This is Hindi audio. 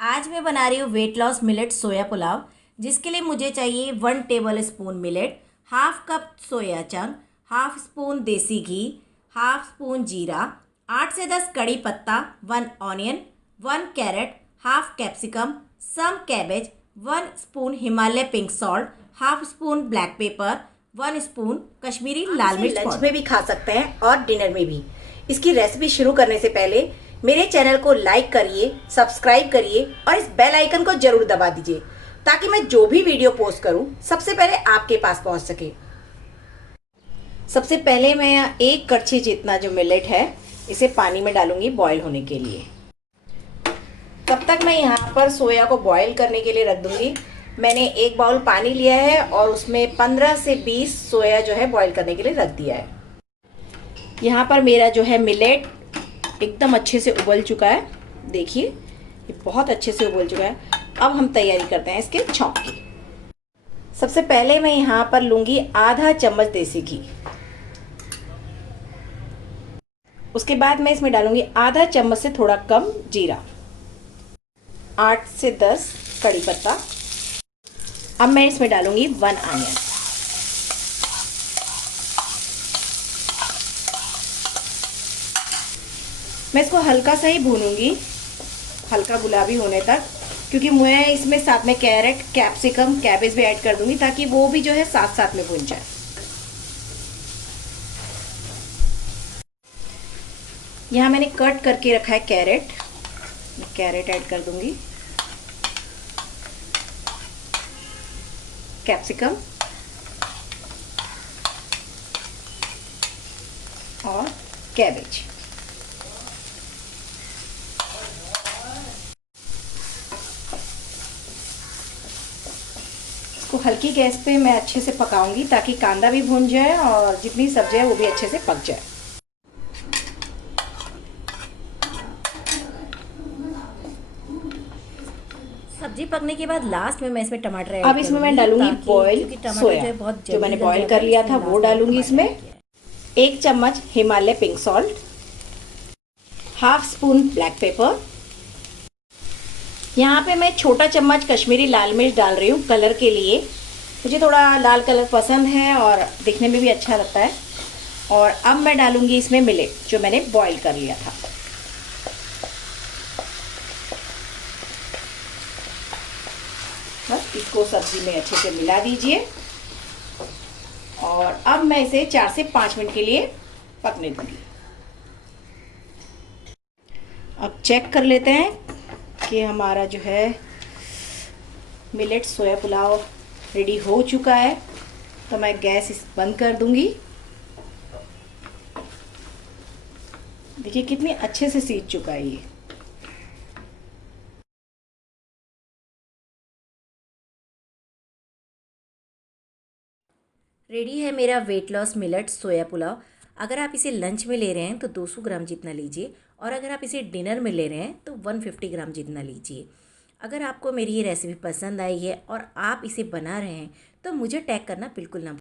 आज मैं बना रही हूँ वेट लॉस मिलेट सोया पुलाव। जिसके लिए मुझे चाहिए 1 table spoon millet, half cup सोया चंक, हाफ स्पून देसी घी, हाफ स्पून जीरा, 8 से 10 kadi patta, 1 onion, 1 carrot, half capsicum, some cabbage, 1 spoon Himalaya pink salt, half spoon black pepper, 1 spoon Kashmiri lal mirch लंच पाउडर। में भी खा सकते हैं और डिनर में भी। इसकी रेसिपी शुरू करने से पहले मेरे चैनल को लाइक करिए, सब्सक्राइब करिए और इस बेल आइकन को जरूर दबा दीजिए ताकि मैं जो भी वीडियो पोस्ट करूं सबसे पहले आपके पास पहुंच सके। सबसे पहले मैं 1 कड़छी जितना जो मिलेट है इसे पानी में डालूंगी बॉईल होने के लिए। तब तक मैं यहाँ पर सोया को बॉईल करने के लिए रख दूंगी। मैंने 1 बाउल पानी लिया है और उसमें 15 से 20 सोया जो है बॉईल करने के लिए रख दिया है। यहाँ पर मेरा जो है मिलेट एकदम अच्छे से उबल चुका है। देखिए ये बहुत अच्छे से उबल चुका है। अब हम तैयारी करते हैं इसके छौंक की। सबसे पहले मैं यहाँ पर लूँगी आधा चम्मच देसी घी। उसके बाद मैं इसमें डालूंगी आधा चम्मच से थोड़ा कम जीरा, 8 से 10 कड़ी पत्ता। अब मैं इसमें डालूंगी 1 ऑनियन। मैं इसको हल्का सा ही भूनूंगी, हल्का गुलाबी होने तक, क्योंकि मैं इसमें साथ में कैरेट, कैप्सिकम, कैबेज भी ऐड कर दूंगी ताकि वो भी जो है साथ साथ में भून जाए। यहाँ मैंने कट करके रखा है कैरेट, कैरेट ऐड कर दूंगी, कैप्सिकम और कैबेज। इसको हल्की गैस पे मैं अच्छे से पकाऊंगी ताकि कांदा भी भून जाए और जितनी सब्जी है वो भी अच्छे से पक जाए। सब्जी पकने के बाद लास्ट में मैं इसमें टमाटर ऐड अब इसमें मैं डालूंगी बॉयल सोया, जो मैंने बॉयल कर लिया था वो डालूंगी इसमें। 1 चम्मच Himalaya pink salt, half spoon black paper. यहाँ पे मैं छोटा चम्मच कश्मीरी लाल मिर्च डाल रही हूँ कलर के लिए। मुझे थोड़ा लाल कलर पसंद है और दिखने में भी अच्छा लगता है। और अब मैं डालूंगी इसमें मिलेट जो मैंने बॉईल कर लिया था। बस इसको सब्जी में अच्छे से मिला दीजिए और अब मैं इसे 4 से 5 मिनट के लिए पकने दूंगी। अब चेक कर लेते हैं कि हमारा जो है मिलेट सोया पुलाव रेडी हो चुका है। तो मैं गैस बंद कर दूंगी। देखिए कितनी अच्छे से सीज चुका है ये। रेडी है मेरा वेट लॉस मिलेट सोया पुलाव। अगर आप इसे लंच में ले रहे हैं तो 200 ग्राम जितना लीजिए, और अगर आप इसे डिनर में ले रहे हैं तो 150 ग्राम जितना लीजिए। अगर आपको मेरी ये रेसिपी पसंद आई है और आप इसे बना रहे हैं तो मुझे टैग करना बिल्कुल ना